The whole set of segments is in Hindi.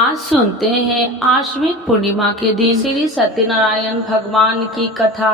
आज सुनते हैं आश्विन पूर्णिमा के दिन श्री सत्यनारायण भगवान की कथा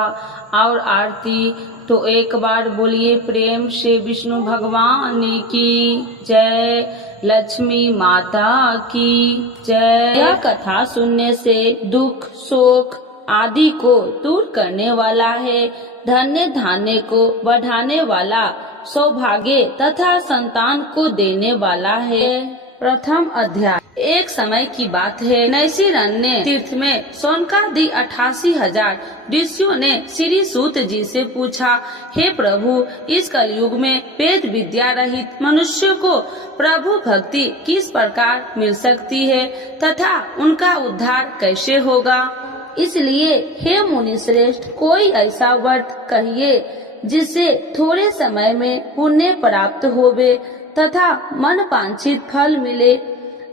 और आरती। तो एक बार बोलिए प्रेम से विष्णु भगवान की जय, लक्ष्मी माता की जय। यह कथा सुनने से दुख शोक आदि को दूर करने वाला है, धन्य धान्य को बढ़ाने वाला, सौभाग्य तथा संतान को देने वाला है। प्रथम अध्याय। एक समय की बात है, नैशिरण्य तीर्थ में शौनकादि 88,000 ऋषियों ने श्री सूत जी से पूछा, हे प्रभु, इस कलयुग में वेद विद्या रहित मनुष्य को प्रभु भक्ति किस प्रकार मिल सकती है तथा उनका उद्धार कैसे होगा। इसलिए हे मुनि श्रेष्ठ, कोई ऐसा व्रत कहिए जिससे थोड़े समय में पुण्य प्राप्त होवे तथा मन वांछित फल मिले।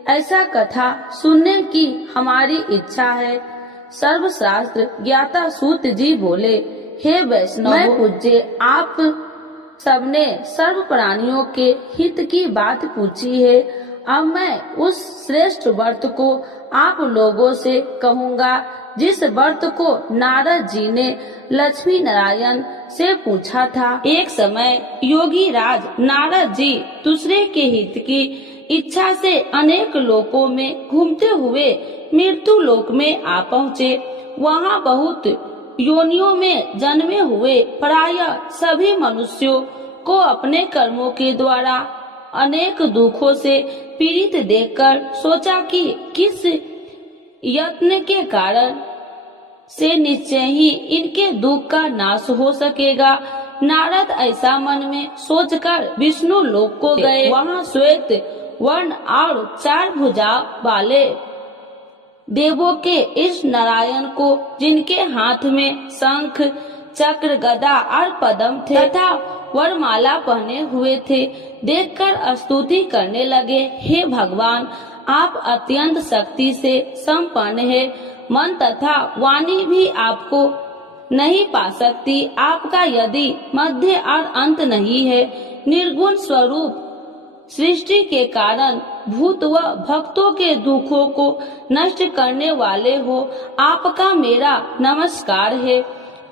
ऐसा कथा सुनने की हमारी इच्छा है। सर्वशास्त्र ज्ञाता सूत जी बोले, हे वैष्णव, मैं पूज्य, आप सबने सर्व प्राणियों के हित की बात पूछी है। अब मैं उस श्रेष्ठ व्रत को आप लोगों से कहूँगा जिस व्रत को नारद जी ने लक्ष्मी नारायण से पूछा था। एक समय योगी राज नारद जी दूसरे के हित की इच्छा से अनेक लोकों में घूमते हुए मृत्यु लोक में आ पहुँचे। वहाँ बहुत योनियों में जन्मे हुए प्रायः सभी मनुष्यों को अपने कर्मों के द्वारा अनेक दुखों से पीड़ित देखकर सोचा कि किस यत्न के कारण से निश्चय ही इनके दुख का नाश हो सकेगा। नारद ऐसा मन में सोचकर विष्णु लोक को गए। वहाँ श्वेत वर्ण और 4 भुजा वाले देवों के इस नारायण को, जिनके हाथ में शंख चक्र गदा और पद्म थे तथा वरमाला पहने हुए थे, देखकर स्तुति करने लगे। हे भगवान, आप अत्यंत शक्ति से संपन्न है, मन तथा वाणी भी आपको नहीं पा सकती। आपका यदि मध्य और अंत नहीं है, निर्गुण स्वरूप सृष्टि के कारण भूत व भक्तों के दुखों को नष्ट करने वाले हो, आपका मेरा नमस्कार है।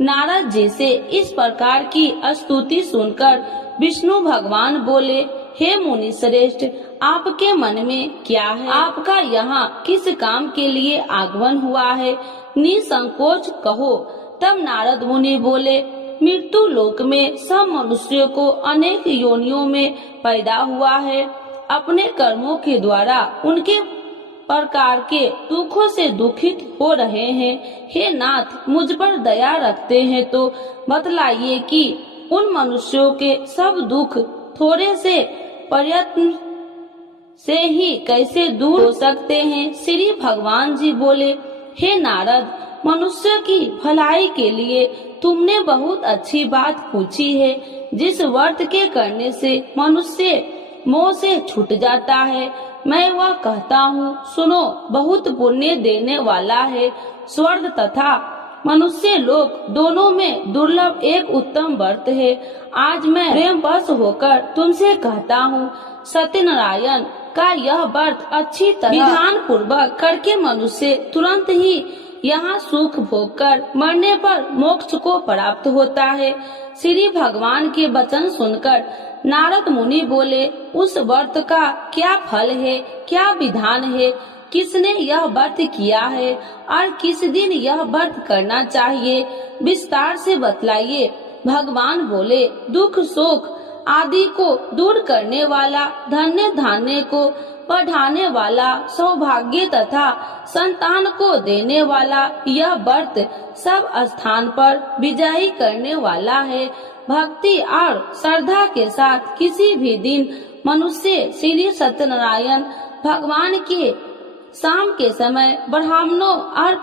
नारद जी से इस प्रकार की स्तुति सुनकर विष्णु भगवान बोले, हे मुनि श्रेष्ठ, आपके मन में क्या है? आपका यहाँ किस काम के लिए आगमन हुआ है? निसंकोच कहो। तब नारद मुनि बोले, मृत्यु लोक में सब मनुष्यों को अनेक योनियों में पैदा हुआ है। अपने कर्मों के द्वारा उनके प्रकार के दुखों से दुखित हो रहे हैं। हे नाथ, मुझ पर दया रखते हैं तो बतलाइए कि उन मनुष्यों के सब दुख थोड़े से प्रयत्न से ही कैसे दूर हो सकते हैं। श्री भगवान जी बोले, हे नारद, मनुष्य की भलाई के लिए तुमने बहुत अच्छी बात पूछी है। जिस व्रत के करने से मनुष्य मोह से छूट जाता है, मैं वह कहता हूँ, सुनो। बहुत पुण्य देने वाला है। स्वर्ग तथा मनुष्य लोक दोनों में दुर्लभ एक उत्तम व्रत है। आज मैं प्रेम वश होकर तुमसे कहता हूँ, सत्यनारायण का यह व्रत अच्छी तरह विधान पूर्वक करके मनुष्य तुरंत ही यहाँ सुख भोग कर मरने पर मोक्ष को प्राप्त होता है। श्री भगवान के वचन सुनकर नारद मुनि बोले, उस व्रत का क्या फल है, क्या विधान है, किसने यह व्रत किया है और किस दिन यह व्रत करना चाहिए, विस्तार से बतलाइए। भगवान बोले, दुख शोक आदि को दूर करने वाला, धन्य धान्य को बढ़ाने वाला, सौभाग्य तथा संतान को देने वाला यह व्रत सब स्थान पर विजयी करने वाला है। भक्ति और श्रद्धा के साथ किसी भी दिन मनुष्य श्री सत्यनारायण भगवान के शाम के समय ब्राह्मणों और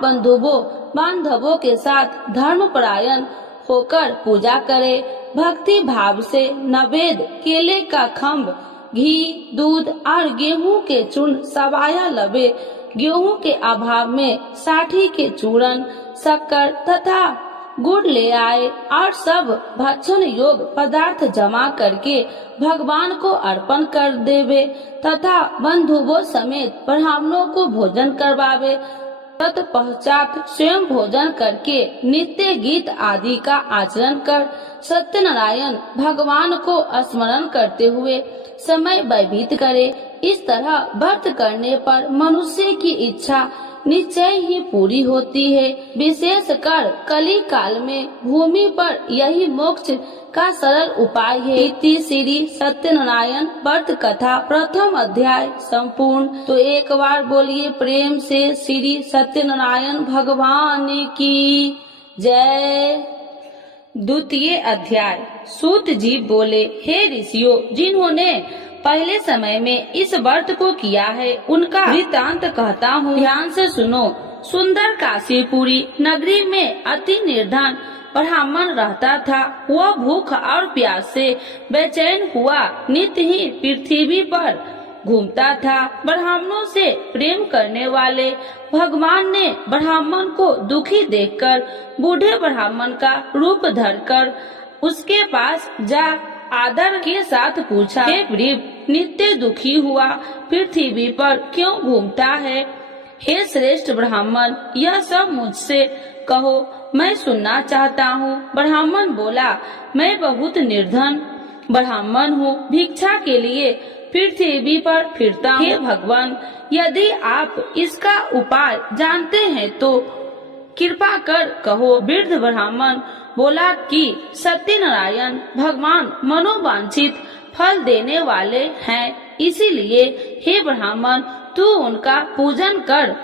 बांधवों के साथ धर्मपरायण होकर पूजा करे। भक्ति भाव से नवेद, केले का खम्भ, घी, दूध और गेहूं के चूर्ण सवाया लबे, गेहूं के अभाव में साठी के चूर्ण, शक्कर तथा गुड़ ले आए और सब भक्षण योग पदार्थ जमा करके भगवान को अर्पण कर देवे तथा बंधुओं समेत ब्राह्मणों को भोजन करवावे। तत्पश्चात स्वयं भोजन करके नित्य गीत आदि का आचरण कर सत्यनारायण भगवान को स्मरण करते हुए समय व्यतीत करे। इस तरह व्रत करने पर मनुष्य की इच्छा निश्चय ही पूरी होती है। विशेष कर कली काल में भूमि पर यही मोक्ष का सरल उपाय है। इति श्री सत्यनारायण व्रत कथा प्रथम अध्याय संपूर्ण। तो एक बार बोलिए प्रेम से श्री सत्यनारायण भगवान की जय। द्वितीय अध्याय। सूत जी बोले, हे ऋषियों, जिन्होंने पहले समय में इस व्रत को किया है उनका वृत्तांत कहता हूँ, ध्यान से सुनो। सुंदर काशीपुरी नगरी में अति निर्धन ब्राह्मण रहता था। वह भूख और प्यास से बेचैन हुआ नित्य ही पृथ्वी पर घूमता था। ब्राह्मणों से प्रेम करने वाले भगवान ने ब्राह्मण को दुखी देखकर बूढ़े ब्राह्मण का रूप धरकर उसके पास जा आदर के साथ पूछा, हे वृद्ध, नित्य दुखी हुआ पृथ्वी पर क्यों घूमता है? हे श्रेष्ठ ब्राह्मण, यह सब मुझसे कहो, मैं सुनना चाहता हूँ। ब्राह्मण बोला, मैं बहुत निर्धन ब्राह्मण हूँ, भिक्षा के लिए पृथ्वी पर फिरता हूँ। हे भगवान, यदि आप इसका उपाय जानते हैं तो कृपा कर कहो। वृद्ध ब्राह्मण बोला कि सत्यनारायण भगवान मनोवांछित फल देने वाले हैं, इसीलिए हे ब्राह्मण, तू उनका पूजन कर,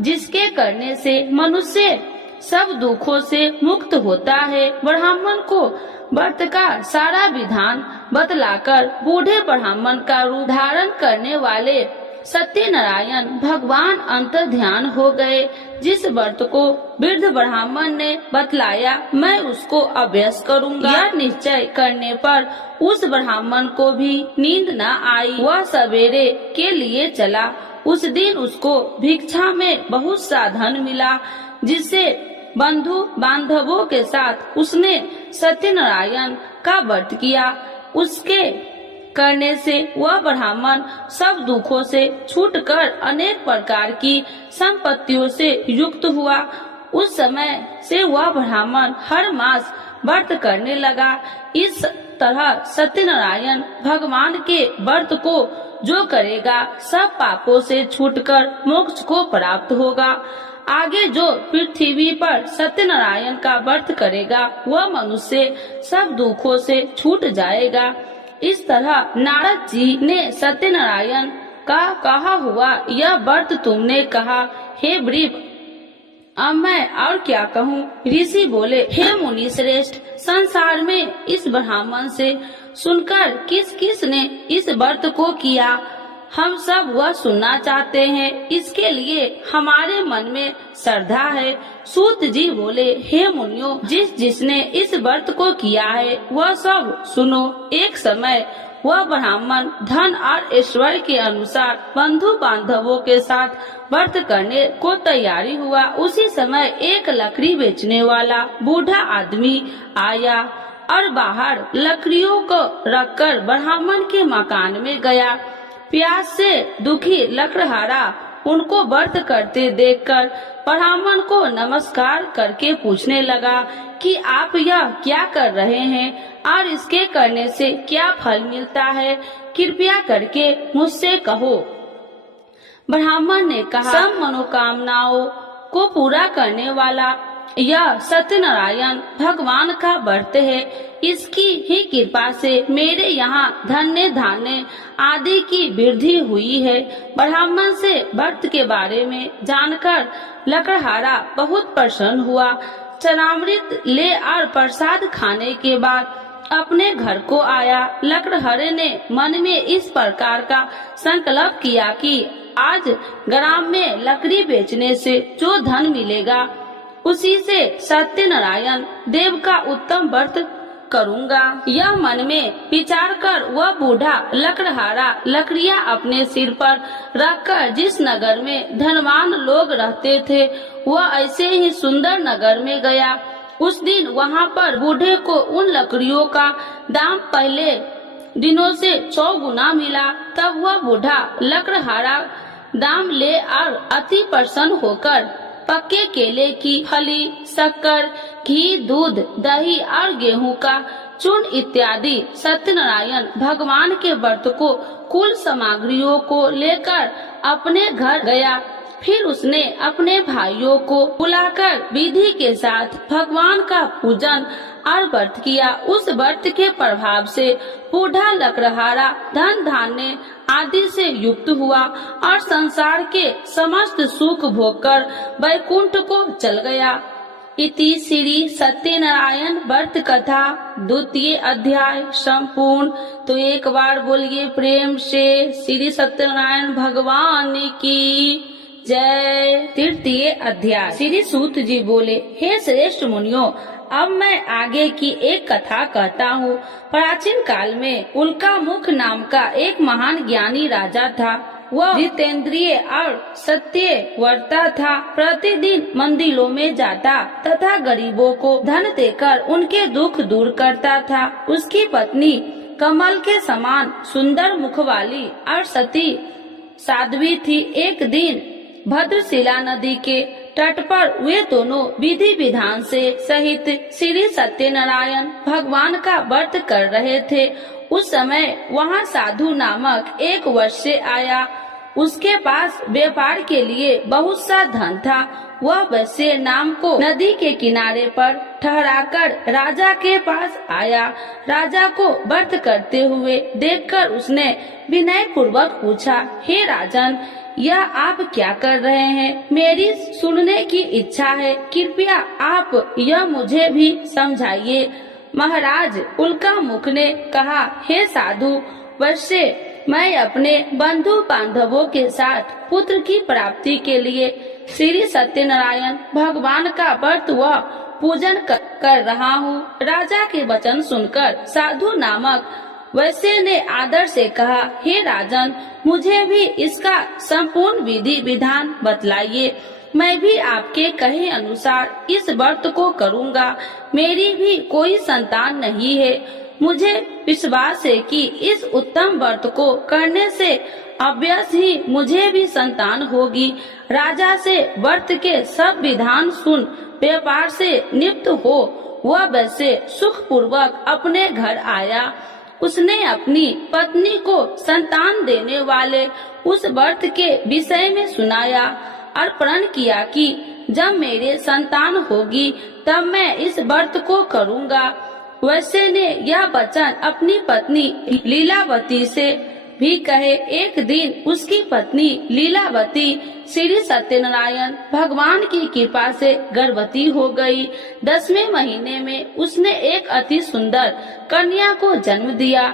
जिसके करने से मनुष्य सब दुखों से मुक्त होता है। ब्राह्मण को व्रत का सारा विधान बतलाकर बूढ़े ब्राह्मण का रूप धारण करने वाले सत्यनारायण भगवान अंतर ध्यान हो गए। जिस व्रत को वृद्ध ब्राह्मण ने बतलाया, मैं उसको अभ्यास करूंगा। यह निश्चय करने पर उस ब्राह्मण को भी नींद न आई। वह सवेरे के लिए चला। उस दिन उसको भिक्षा में बहुत सा धन मिला, जिससे बंधु बांधवों के साथ उसने सत्यनारायण का व्रत किया। उसके करने से वह ब्राह्मण सब दुखों से छूटकर अनेक प्रकार की संपत्तियों से युक्त हुआ। उस समय से वह ब्राह्मण हर मास व्रत करने लगा। इस तरह सत्यनारायण भगवान के व्रत को जो करेगा सब पापों से छूटकर मोक्ष को प्राप्त होगा। आगे जो पृथ्वी पर सत्यनारायण का व्रत करेगा वह मनुष्य सब दुखों से छूट जाएगा। इस तरह नारद जी ने सत्यनारायण का कहा हुआ यह व्रत तुमने कहा, हे वृद्ध, अब मैं और क्या कहूँ? ऋषि बोले, हे मुनि श्रेष्ठ, संसार में इस ब्राह्मण से सुनकर किस किस ने इस व्रत को किया, हम सब वह सुनना चाहते हैं। इसके लिए हमारे मन में श्रद्धा है। सूत जी बोले, हे मुनियों, जिसने इस व्रत को किया है वह सब सुनो। एक समय वह ब्राह्मण धन और ऐश्वर्य के अनुसार बंधु बांधवों के साथ व्रत करने को तैयारी हुआ। उसी समय एक लकड़ी बेचने वाला बूढ़ा आदमी आया और बाहर लकड़ियों को रखकर ब्राह्मण के मकान में गया। प्यास से दुखी लकड़हारा उनको व्रत करते देखकर ब्राह्मण को नमस्कार करके पूछने लगा कि आप यह क्या कर रहे हैं और इसके करने से क्या फल मिलता है, कृपया करके मुझसे कहो। ब्राह्मण ने कहा, सब मनोकामनाओं को पूरा करने वाला यह सत्यनारायण भगवान का व्रत है। इसकी ही कृपा से मेरे यहाँ धन्य धान्य आदि की वृद्धि हुई है। ब्राह्मण से व्रत के बारे में जानकर लकड़हारा बहुत प्रसन्न हुआ। चरणामृत ले और प्रसाद खाने के बाद अपने घर को आया। लकड़हारे ने मन में इस प्रकार का संकल्प किया कि आज ग्राम में लकड़ी बेचने से जो धन मिलेगा उसी से सत्यनारायण देव का उत्तम व्रत करूंगा। यह मन में विचार कर वह बूढ़ा लकड़हारा लकड़ियां अपने सिर पर रखकर जिस नगर में धनवान लोग रहते थे वह ऐसे ही सुंदर नगर में गया। उस दिन वहाँ पर बूढ़े को उन लकड़ियों का दाम पहले दिनों से 100 गुना मिला। तब वह बूढ़ा लकड़हारा दाम ले और अति प्रसन्न होकर पक्के केले की फली, शक्कर, घी, दूध, दही और गेहूं का चूर्ण इत्यादि सत्यनारायण भगवान के व्रत को कुल सामग्रियों को लेकर अपने घर गया। फिर उसने अपने भाइयों को बुलाकर विधि के साथ भगवान का पूजन और व्रत किया। उस व्रत के प्रभाव से बूढ़ा लकड़हारा धन धान्य आदि से युक्त हुआ और संसार के समस्त सुख भोगकर वैकुंठ को चल गया। इति श्री सत्यनारायण व्रत कथा 2य अध्याय संपूर्ण। तो एक बार बोलिए प्रेम से श्री सत्यनारायण भगवान की जय। 3य अध्याय। श्री सूत जी बोले, हे श्रेष्ठ मुनियों, अब मैं आगे की एक कथा कहता हूँ। प्राचीन काल में उल्कामुख नाम का एक महान ज्ञानी राजा था। वह जितेंद्रिय और सत्यव्रता था। प्रतिदिन मंदिरों में जाता तथा गरीबों को धन देकर उनके दुख दूर करता था। उसकी पत्नी कमल के समान सुंदर मुख वाली और सती साध्वी थी। एक दिन भद्रशिला नदी के तट पर वे दोनों विधि विधान से सहित श्री सत्यनारायण भगवान का व्रत कर रहे थे। उस समय वहाँ साधु नामक एक वैश्य आया। उसके पास व्यापार के लिए बहुत सा धन था। वह वैश्य नाम को नदी के किनारे पर ठहराकर राजा के पास आया। राजा को व्रत करते हुए देखकर उसने विनय पूर्वक पूछा, हे राजन, यह आप क्या कर रहे हैं? मेरी सुनने की इच्छा है, कृपया आप यह मुझे भी समझाइए। महाराज उल्कामुख ने कहा, हे साधु वैश्य, मैं अपने बंधु बांधवों के साथ पुत्र की प्राप्ति के लिए श्री सत्यनारायण भगवान का व्रत व पूजन कर रहा हूँ। राजा के वचन सुनकर साधु नामक वैश्य ने आदर से कहा, हे राजन, मुझे भी इसका संपूर्ण विधि विधान बतलाइए। मैं भी आपके कहे अनुसार इस व्रत को करूँगा। मेरी भी कोई संतान नहीं है। मुझे विश्वास है कि इस उत्तम व्रत को करने से अवश्य ही मुझे भी संतान होगी। राजा से व्रत के सब विधान सुन व्यापार से नियुक्त हो वह वैसे सुख पूर्वक अपने घर आया। उसने अपनी पत्नी को संतान देने वाले उस व्रत के विषय में सुनाया और प्रण किया कि जब मेरे संतान होगी तब मैं इस व्रत को करूँगा। वैश्य ने यह वचन अपनी पत्नी लीलावती से भी कहे। एक दिन उसकी पत्नी लीलावती श्री सत्यनारायण भगवान की कृपा से गर्भवती हो गई। 10वें महीने में उसने एक अति सुंदर कन्या को जन्म दिया।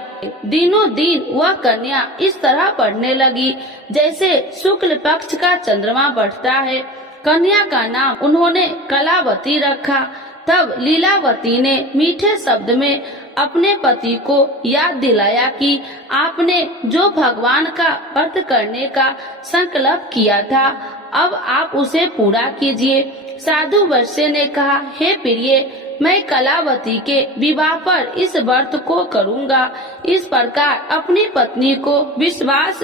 दिनों दिन वह कन्या इस तरह बढ़ने लगी जैसे शुक्ल पक्ष का चंद्रमा बढ़ता है। कन्या का नाम उन्होंने कलावती रखा। तब लीलावती ने मीठे शब्द में अपने पति को याद दिलाया कि आपने जो भगवान का व्रत करने का संकल्प किया था, अब आप उसे पूरा कीजिए। साधु वैश्य ने कहा, हे प्रिय, मैं कलावती के विवाह पर इस व्रत को करूँगा। इस प्रकार अपनी पत्नी को विश्वास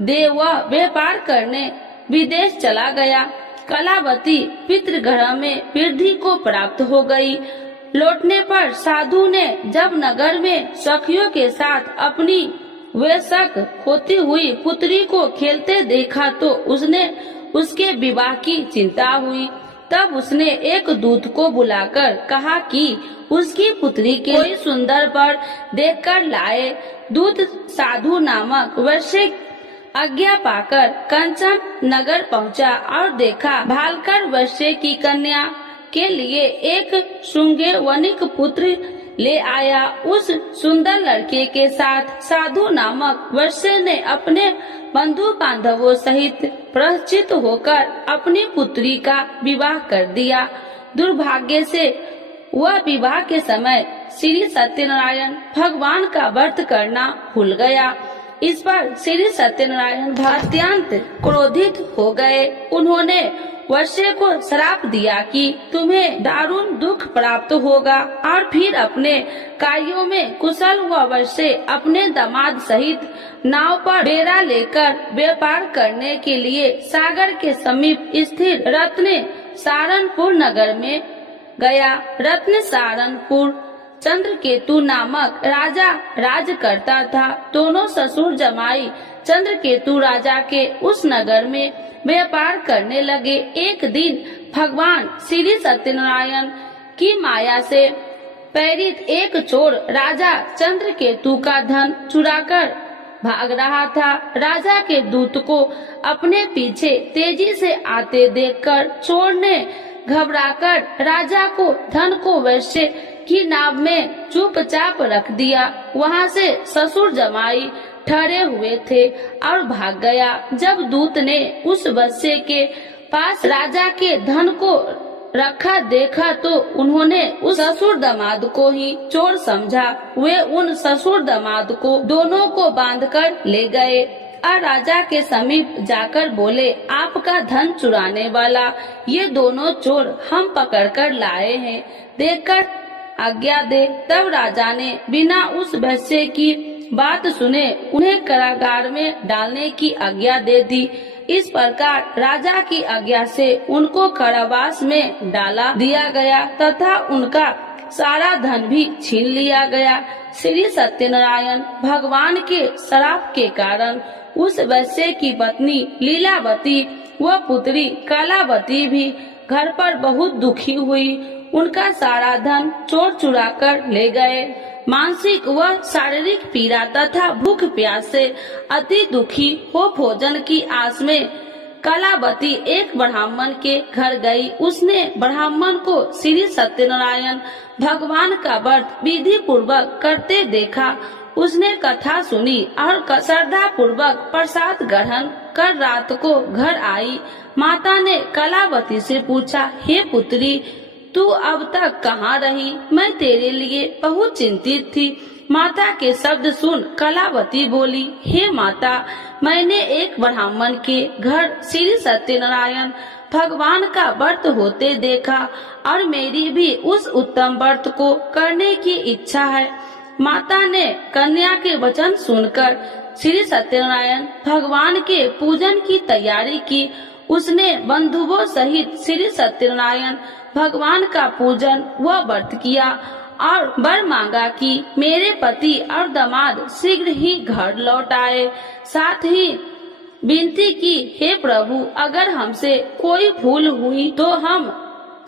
दे वह व्यापार करने विदेश चला गया। कलावती पितृगृह में वृद्धि को प्राप्त हो गई। लौटने पर साधु ने जब नगर में सखियों के साथ अपनी वयस्क होती हुई पुत्री को खेलते देखा तो उसने उसके विवाह की चिंता हुई। तब उसने एक दूत को बुलाकर कहा कि उसकी पुत्री के कोई सुंदर वर देखकर लाए। दूत साधु नामक वैश्य आज्ञा पाकर कंचन नगर पहुंचा और देखा भालकर वैश्य की कन्या के लिए एक शुंगे वनिक पुत्र ले आया। उस सुंदर लड़के के साथ साधु नामक वैश्य ने अपने बंधु बांधवों सहित प्रचित होकर अपनी पुत्री का विवाह कर दिया। दुर्भाग्य से वह विवाह के समय श्री सत्यनारायण भगवान का व्रत करना भूल गया। इस पर श्री सत्यनारायण अत्यंत क्रोधित हो गए। उन्होंने वैश्य को श्राप दिया कि तुम्हें दारुण दुख प्राप्त होगा। और फिर अपने कार्यों में कुशल हुआ वैश्य अपने दामाद सहित नाव पर डेरा लेकर व्यापार करने के लिए सागर के समीप स्थित रत्न सारनपुर नगर में गया। रत्न सारनपुर चंद्रकेतु नामक राजा राज करता था। दोनों ससुर जमाई चंद्रकेतु राजा के उस नगर में व्यापार करने लगे। एक दिन भगवान श्री सत्यनारायण की माया से प्रेरित एक चोर राजा चंद्रकेतु का धन चुराकर भाग रहा था। राजा के दूत को अपने पीछे तेजी से आते देखकर चोर ने घबराकर राजा को धन को वैश्य की नाव में चुपचाप रख दिया। वहाँ से ससुर जमाई ठहरे हुए थे और भाग गया। जब दूत ने उस वैश्य के पास राजा के धन को रखा देखा तो उन्होंने उस ससुर दामाद को ही चोर समझा। वे उन ससुर दामाद को दोनों को बांधकर ले गए और राजा के समीप जाकर बोले, आपका धन चुराने वाला ये दोनों चोर हम पकड़कर लाए हैं, देखकर आज्ञा दे। तब राजा ने बिना उस वैश्य की बात सुने उन्हें कारागार में डालने की आज्ञा दे दी। इस प्रकार राजा की आज्ञा से उनको कारावास में डाला दिया गया तथा उनका सारा धन भी छीन लिया गया। श्री सत्यनारायण भगवान के श्राप के कारण उस वैश्य की पत्नी लीलावती व पुत्री कलावती भी घर पर बहुत दुखी हुई। उनका सारा धन चोर चुरा कर ले गए। मानसिक व शारीरिक पीड़ा तथा भूख प्यास से अति दुखी हो भोजन की आस में कलावती एक ब्राह्मण के घर गई। उसने ब्राह्मण को श्री सत्यनारायण भगवान का व्रत विधि पूर्वक करते देखा। उसने कथा सुनी और श्रद्धा पूर्वक प्रसाद ग्रहण कर रात को घर आई। माता ने कलावती से पूछा, हे पुत्री, तू अब तक कहाँ रही? मैं तेरे लिए बहुत चिंतित थी। माता के शब्द सुन कलावती बोली, हे माता, मैंने एक ब्राह्मण के घर श्री सत्यनारायण भगवान का व्रत होते देखा और मेरी भी उस उत्तम व्रत को करने की इच्छा है। माता ने कन्या के वचन सुनकर श्री सत्यनारायण भगवान के पूजन की तैयारी की। उसने बंधुओं सहित श्री सत्यनारायण भगवान का पूजन व व्रत किया और वर मांगा कि मेरे पति और दामाद शीघ्र ही घर लौट आए। साथ ही विनती की, हे प्रभु, अगर हमसे कोई भूल हुई तो हम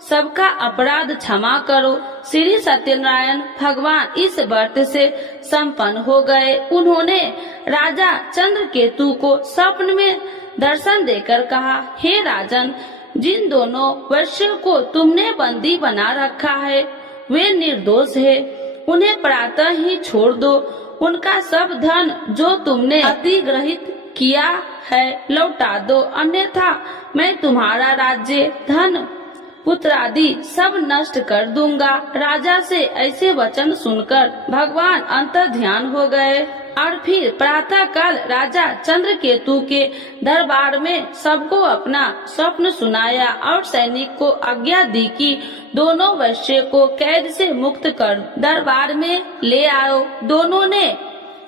सबका अपराध क्षमा करो। श्री सत्यनारायण भगवान इस व्रत से संपन्न हो गए। उन्होंने राजा चंद्रकेतु को स्वप्न में दर्शन देकर कहा, हे राजन, जिन दोनों वैश्यों को तुमने बंदी बना रखा है वे निर्दोष है। उन्हें प्रातः ही छोड़ दो। उनका सब धन जो तुमने अधिग्रहित किया है लौटा दो, अन्यथा मैं तुम्हारा राज्य, धन, पुत्र आदि सब नष्ट कर दूंगा। राजा से ऐसे वचन सुनकर भगवान अंतर्ध्यान हो गए और फिर प्रातः काल राजा चंद्रकेतु के दरबार में सबको अपना स्वप्न सुनाया और सैनिक को आज्ञा दी कि दोनों वैश्य को कैद से मुक्त कर दरबार में ले आओ। दोनों ने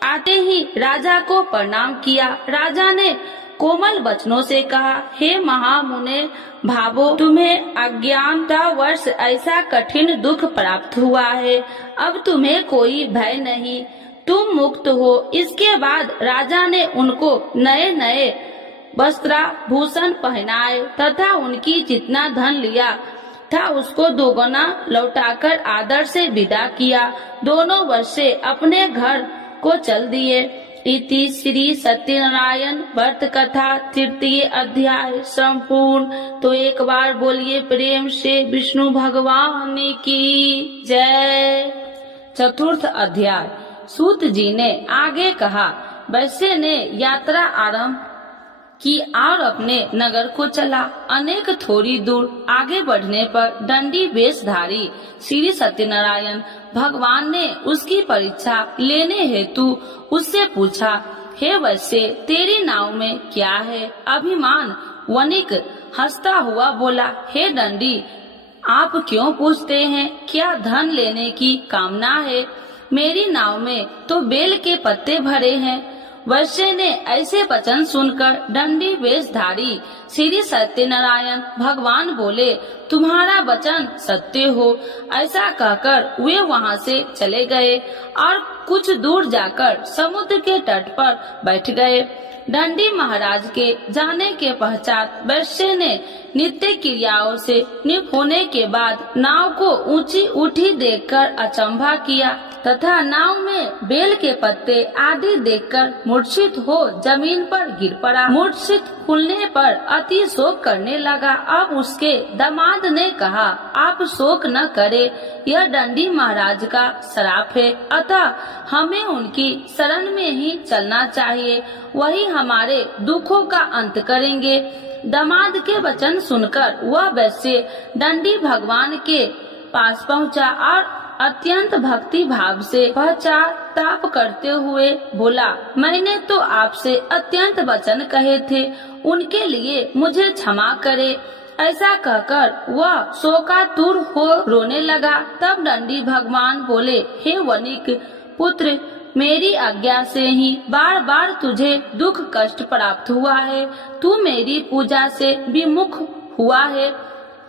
आते ही राजा को प्रणाम किया। राजा ने कोमल वचनों से कहा, हे महामुने भावो, तुम्हें अज्ञानतावश ऐसा कठिन दुख प्राप्त हुआ है। अब तुम्हें कोई भय नहीं, तुम मुक्त हो। इसके बाद राजा ने उनको नए नए वस्त्राभूषण पहनाए तथा उनकी जितना धन लिया था उसको दोगुना लौटाकर आदर से विदा किया। दोनों वैश्य अपने घर को चल दिए। इति श्री सत्यनारायण व्रत कथा तृतीय अध्याय संपूर्ण। तो एक बार बोलिए प्रेम से विष्णु भगवान की जय। चतुर्थ अध्याय। सूत जी ने आगे कहा, वैश्य ने यात्रा आरंभ की और अपने नगर को चला। अनेक थोड़ी दूर आगे बढ़ने पर दंडी वेशधारी श्री सत्यनारायण भगवान ने उसकी परीक्षा लेने हेतु उससे पूछा, हे वैश्य, तेरी नाव में क्या है? अभिमान वणिक हंसता हुआ बोला, हे दंडी, आप क्यों पूछते हैं? क्या धन लेने की कामना है? मेरी नाव में तो बेल के पत्ते भरे हैं। वैश्य ने ऐसे वचन सुनकर दंडी वेशधारी श्री सत्यनारायण भगवान बोले, तुम्हारा वचन सत्य हो। ऐसा कहकर वे वहाँ से चले गए और कुछ दूर जाकर समुद्र के तट पर बैठ गए। दंडी महाराज के जाने के पश्चात वैश्य ने नित्य क्रियाओं से निपुण होने के बाद नाव को ऊंची उठी देखकर अचंभा किया तथा नाव में बेल के पत्ते आदि देखकर मूर्छित हो जमीन पर गिर पड़ा। मूर्छित खुलने पर अति शोक करने लगा। अब उसके दामाद ने कहा, आप शोक न करे, यह दंडी महाराज का श्राप है, अतः हमें उनकी शरण में ही चलना चाहिए, वही हमारे दुखों का अंत करेंगे। दामाद के वचन सुनकर वह वैश्य दंडी भगवान के पास पहुंचा और अत्यंत भक्ति भाव से पश्चाताप करते हुए बोला, मैंने तो आपसे अत्यंत वचन कहे थे, उनके लिए मुझे क्षमा करे। ऐसा कहकर वह शोकातुर हो रोने लगा। तब दंडी भगवान बोले, हे वनिक पुत्र, मेरी आज्ञा से ही बार बार तुझे दुख कष्ट प्राप्त हुआ है, तू मेरी पूजा से विमुख हुआ है।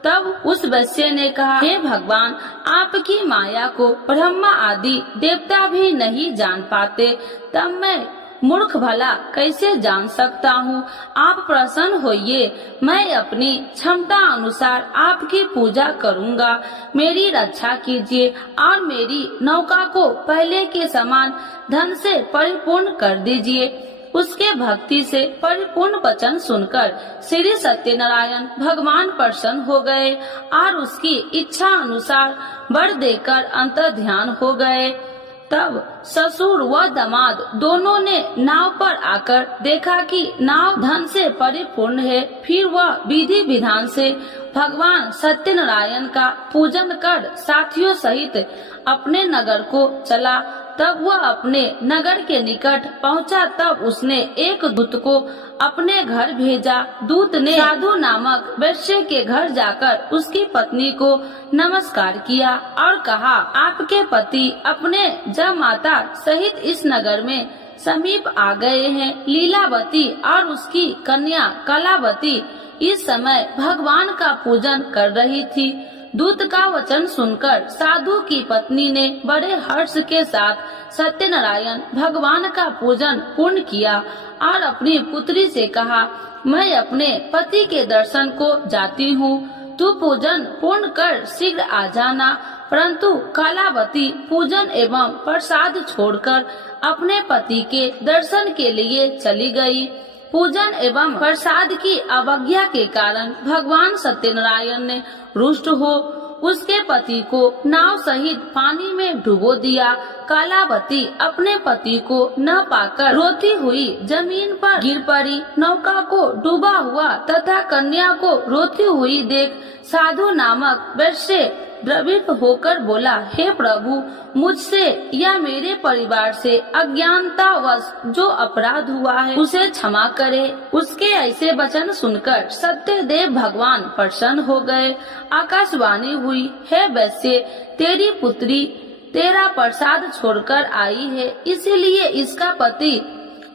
तब उस वैश्य ने कहा, हे भगवान, आपकी माया को ब्रह्मा आदि देवता भी नहीं जान पाते, तब मैं मूर्ख भला कैसे जान सकता हूँ। आप प्रसन्न होइए, मैं अपनी क्षमता अनुसार आपकी पूजा करूँगा। मेरी रक्षा कीजिए और मेरी नौका को पहले के समान धन से परिपूर्ण कर दीजिए। उसके भक्ति से परिपूर्ण वचन सुनकर श्री सत्यनारायण भगवान प्रसन्न हो गए और उसकी इच्छा अनुसार वर देकर अंतर्ध्यान हो गए। तब ससुर व दामाद दोनों ने नाव पर आकर देखा कि नाव धन से परिपूर्ण है। फिर वह विधि विधान से भगवान सत्यनारायण का पूजन कर साथियों सहित अपने नगर को चला। तब वह अपने नगर के निकट पहुंचा। तब उसने एक दूत को अपने घर भेजा। दूत ने साधु नामक वैश्य के घर जाकर उसकी पत्नी को नमस्कार किया और कहा, आपके पति अपने जमाता सहित इस नगर में समीप आ गए हैं। लीलावती और उसकी कन्या कलावती इस समय भगवान का पूजन कर रही थी। दूत का वचन सुनकर साधु की पत्नी ने बड़े हर्ष के साथ सत्यनारायण भगवान का पूजन पूर्ण किया और अपनी पुत्री से कहा, मैं अपने पति के दर्शन को जाती हूँ, तू पूजन पूर्ण कर शीघ्र आ जाना। परंतु कलावती पूजन एवं प्रसाद छोड़कर अपने पति के दर्शन के लिए चली गई। पूजन एवं प्रसाद की अवज्ञा के कारण भगवान सत्यनारायण ने रुष्ट हो उसके पति को नाव सहित पानी में डुबो दिया। कलावती अपने पति को न पाकर रोती हुई जमीन पर गिर पड़ी। नौका को डूबा हुआ तथा कन्या को रोती हुई देख साधु नामक वैश्य द्रवित होकर बोला, हे प्रभु, मुझसे या मेरे परिवार से अज्ञानतावश जो अपराध हुआ है उसे क्षमा करे। उसके ऐसे वचन सुनकर सत्यदेव भगवान प्रसन्न हो गए। आकाशवाणी हुई, हे वैश्य, तेरी पुत्री तेरा प्रसाद छोड़कर आई है, इसीलिए इसका पति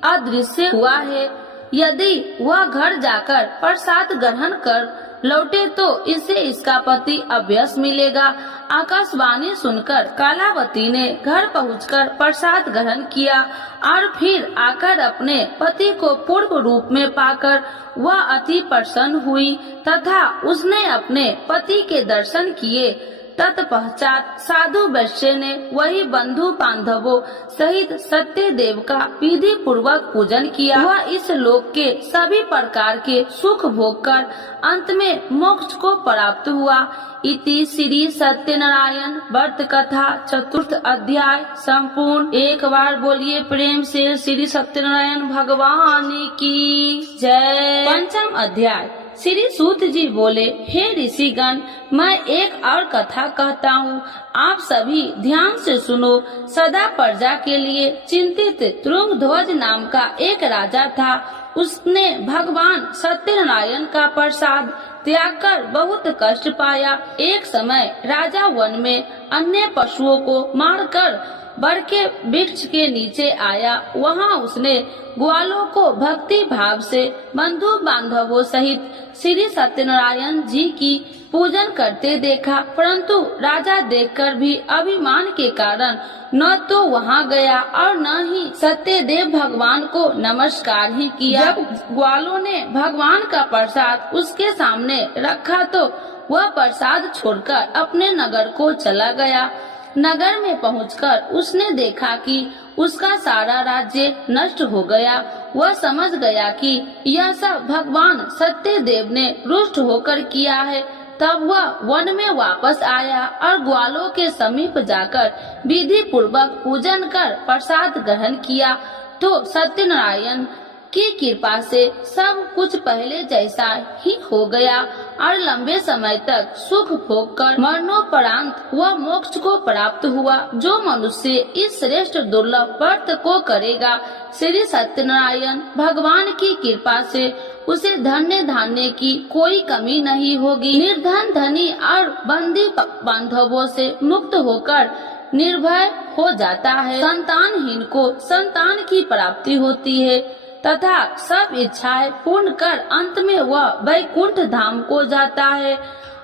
अदृश्य हुआ है। यदि वह घर जाकर प्रसाद ग्रहण कर लौटे तो इसे इसका पति अवश्य मिलेगा। आकाशवाणी सुनकर कलावती ने घर पहुंचकर प्रसाद ग्रहण किया और फिर आकर अपने पति को पूर्व रूप में पाकर वह अति प्रसन्न हुई तथा उसने अपने पति के दर्शन किए। तत्पश्चात साधु वैश्य ने वही बंधु बांधवों सहित सत्य देव का विधि पूर्वक पूजन किया। वह इस लोक के सभी प्रकार के सुख भोग कर अंत में मोक्ष को प्राप्त हुआ। इति श्री सत्यनारायण व्रत कथा चतुर्थ अध्याय संपूर्ण। एक बार बोलिए प्रेम से श्री सत्यनारायण भगवान की जय। पंचम अध्याय। श्री सूत जी बोले, हे ऋषिगण, मैं एक और कथा कहता हूँ, आप सभी ध्यान से सुनो। सदा प्रजा के लिए चिंतित तुंगध्वज नाम का एक राजा था। उसने भगवान सत्यनारायण का प्रसाद त्याग कर बहुत कष्ट पाया। एक समय राजा वन में अन्य पशुओं को मारकर बर के वृक्ष के नीचे आया। वहाँ उसने ग्वालों को भक्ति भाव से बंधु बांधवों सहित श्री सत्यनारायण जी की पूजन करते देखा, परंतु राजा देखकर भी अभिमान के कारण न तो वहाँ गया और न ही सत्यदेव भगवान को नमस्कार ही किया। जब ग्वालों ने भगवान का प्रसाद उसके सामने रखा तो वह प्रसाद छोड़कर अपने नगर को चला गया। नगर में पहुंचकर उसने देखा कि उसका सारा राज्य नष्ट हो गया। वह समझ गया कि यह सब भगवान सत्यदेव ने रुष्ट होकर किया है। तब वह वन में वापस आया और ग्वालों के समीप जाकर विधि पूर्वक पूजन कर प्रसाद ग्रहण किया तो सत्यनारायण की कृपा से सब कुछ पहले जैसा ही हो गया और लंबे समय तक सुख भोग कर मरणोपरांत वह मोक्ष को प्राप्त हुआ। जो मनुष्य इस श्रेष्ठ दुर्लभ व्रत को करेगा, श्री सत्यनारायण भगवान की कृपा से उसे धन्य धान्य की कोई कमी नहीं होगी। निर्धन धनी और बंदी बांधवों से मुक्त होकर निर्भय हो जाता है। संतानहीन को संतान की प्राप्ति होती है तथा सब इच्छाएं पूर्ण कर अंत में वह वैकुंठ धाम को जाता है।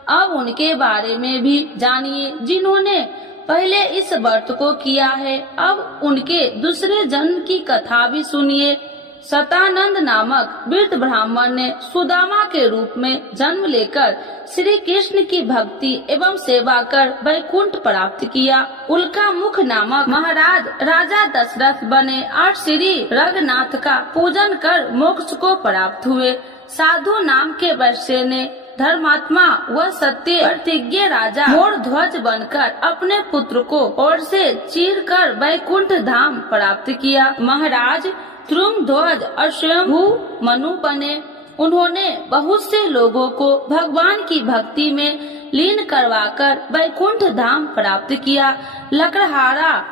अब उनके बारे में भी जानिए जिन्होंने पहले इस व्रत को किया है। अब उनके दूसरे जन्म की कथा भी सुनिए। सतानंद नामक वृद्ध ब्राह्मण ने सुदामा के रूप में जन्म लेकर श्री कृष्ण की भक्ति एवं सेवा कर वैकुंठ प्राप्त किया। उल्का मुख नामक महाराज राजा दशरथ बने और श्री रघुनाथ का पूजन कर मोक्ष को प्राप्त हुए। साधु नाम के वैश्य ने धर्मात्मा व सत्य प्रतिज्ञ राजा मोर ध्वज बनकर अपने पुत्र को ओर से चीर कर वैकुंठ धाम प्राप्त किया। महाराज ध्रुमध्वज और स्वयंभू मनु बने। उन्होंने बहुत से लोगों को भगवान की भक्ति में लीन करवाकर वैकुंठ धाम प्राप्त किया। लकड़हारा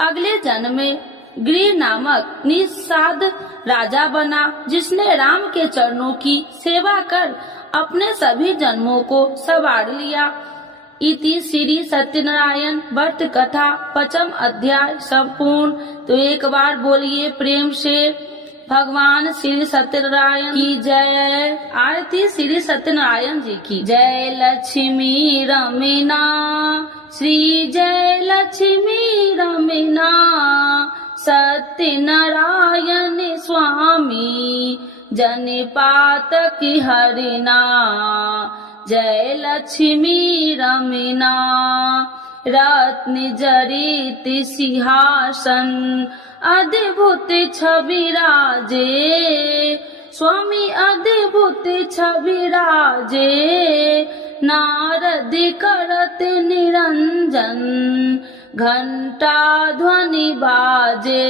अगले जन्म में गिरि नामक निषाद राजा बना, जिसने राम के चरणों की सेवा कर अपने सभी जन्मों को संवार लिया। इति श्री सत्यनारायण व्रत कथा 5th अध्याय संपूर्ण। तो एक बार बोलिए प्रेम से भगवान श्री सत्यनारायण की जय। आरती श्री सत्यनारायण जी की जय। लक्ष्मी रमीना श्री जय लक्ष्मी रमीना सत्यनारायण स्वामी जनिपात की हरिना। जय लक्ष्मी रमीना रत्न जड़ित सिंहासन अद्भुत छवि राजे स्वामी अद्भुत छवि राजे। नारद करत निरंजन घंटा ध्वनि बाजे।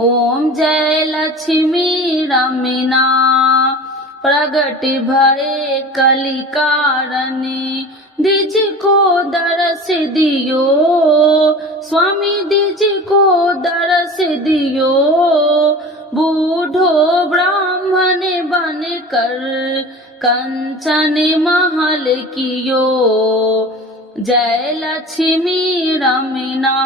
ओम जय लक्ष्मी रमीना प्रगट भये कलि कारण दिज को दरस दियो स्वामी दिज को दरस दियो। बूढ़ो ब्राह्मण बन कर कंचन महल कियो। जय लक्ष्मी रमीना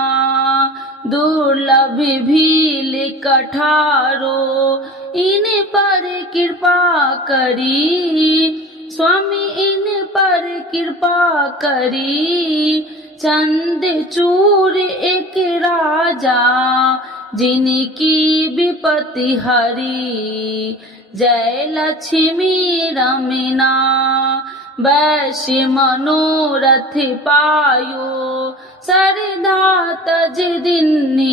दुर्लभ भील कठारो इन पर कृपा करी स्वामी इन पर कृपा करी। चंद चूर एक राजा जिनकी विपत्ति हरी। जय लक्ष्मी रमीना वैश्य मनोरथ पायो सरदा तज दिन्नी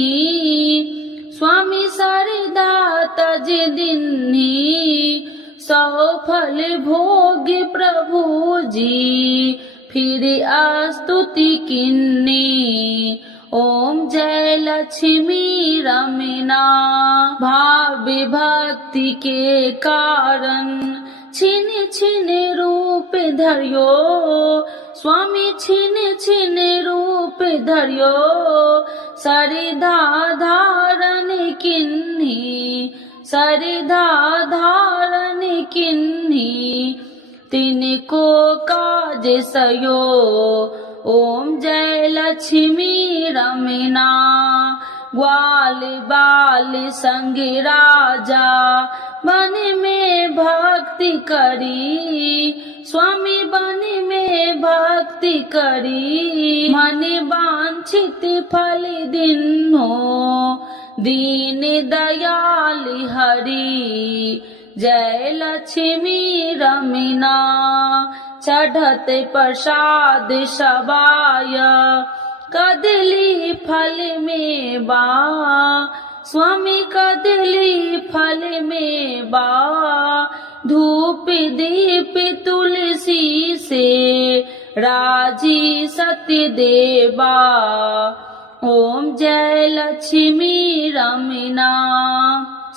स्वामी सरदा तज दिन्नी। सफल भोग प्रभु जी फिर स्तुति किन्नी। ओम जय लक्ष्मी रमीना भाव भक्ति के कारण छिन छिन रूप धरियो स्वामी छिन छिन रूप धरियो। सरदा धारण किन्ही सरिधा धारण किन्ही तिनको काज सयो। ओम जय लक्ष्मी रमना ग्वाल बाल संग राजा बन में भक्ति करी। स्वामी बन में भक्ति करी मन वांछित फल दिन्हो दीन दयाल हरि। जय लक्ष्मी रमना चढ़त प्रसाद सबाय कदली फल में बा। स्वामी कदली फल में बा धूप दीप तुलसी से राजी सत्य देवा। ओम जय लक्ष्मी रमना।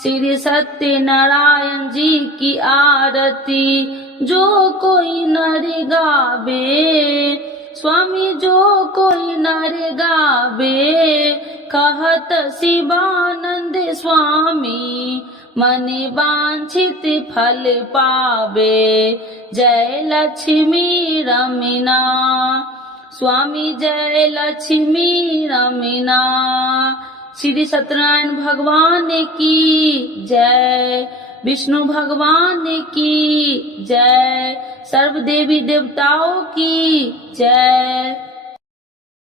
श्री सत्यनारायण जी की आरती जो कोई नर गावे। स्वामी जो कोई नर गावे कहत शिवानंद स्वामी मन वांछित फल पावे। जय लक्ष्मी रमना स्वामी जय लक्ष्मी रमना। श्री सत्यनारायण भगवान की जय, विष्णु भगवान की जय, सर्व देवी देवताओं की जय।